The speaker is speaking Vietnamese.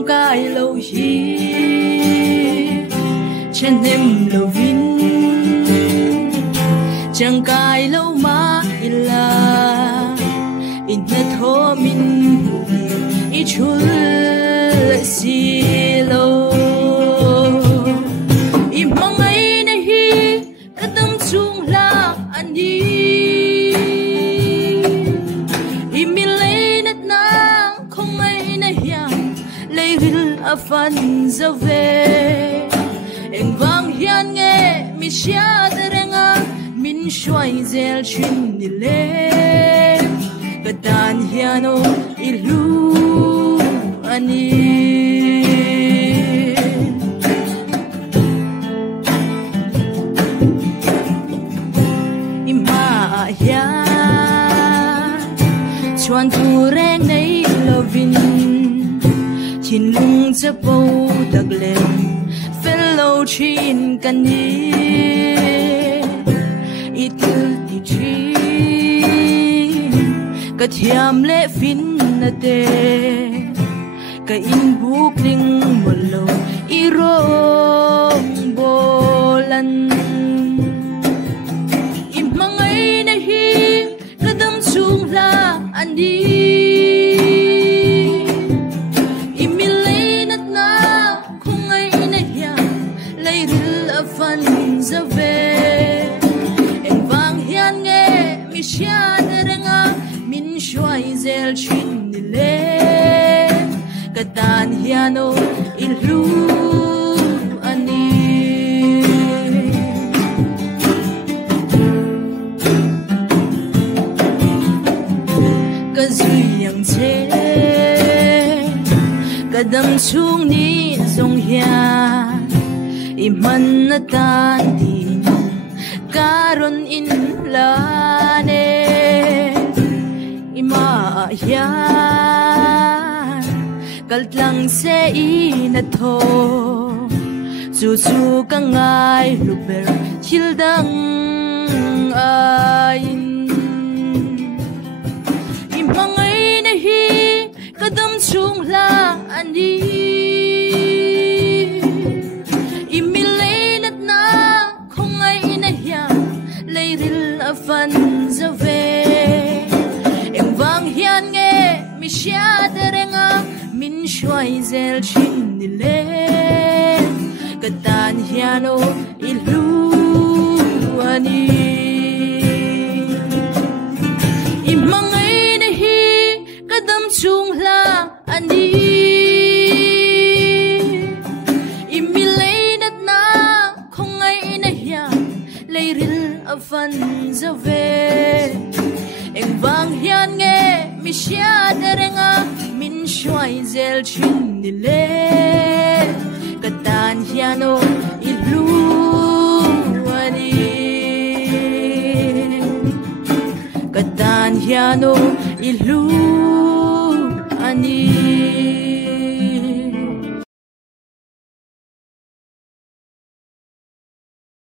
chẳng cài lâu hi chân em lâu vin chẳng cài lâu mà ila in na tho min i chul si lo i mangai na hi kadam chung la ani i milay nat na không ai na hiang lấy ril afan zave eng vang hian nge mi sia derenga min shwai zel chin ni le katan hiano ilu ani ima ya chuan tu reng nei lovin chin lung cha po dak le fellow chin kan ni itil ti chi ka thiam le fin na te ka in buk ling molo i rong bolan i mangai na hi kadam chung la ani i milay nat na khung ai na hiya lay ril afan zave eng vang hian nge mi sia derenga min shwai zel chin ni le katan hiano ilu ani kazui yang che kadam chung ni zong hia iman na tan din karon in la ne ima ya kaltlang se ina tho chu chu ka ngai luber thildang ain imangai na hi kadam chung la ani imilay nat na khongai na hiya leiril afan zave eng vang hian nge mi sia derenga min shwai zel chin ni le katan hiano ilu ani imangai na hi kadam chung la ani imilay nat na khongai na hiya leiril afan zave eng vang hian nge mi sia derenga min shwai zel chin ni le katan hiano ilu ani katan hiano ilu ani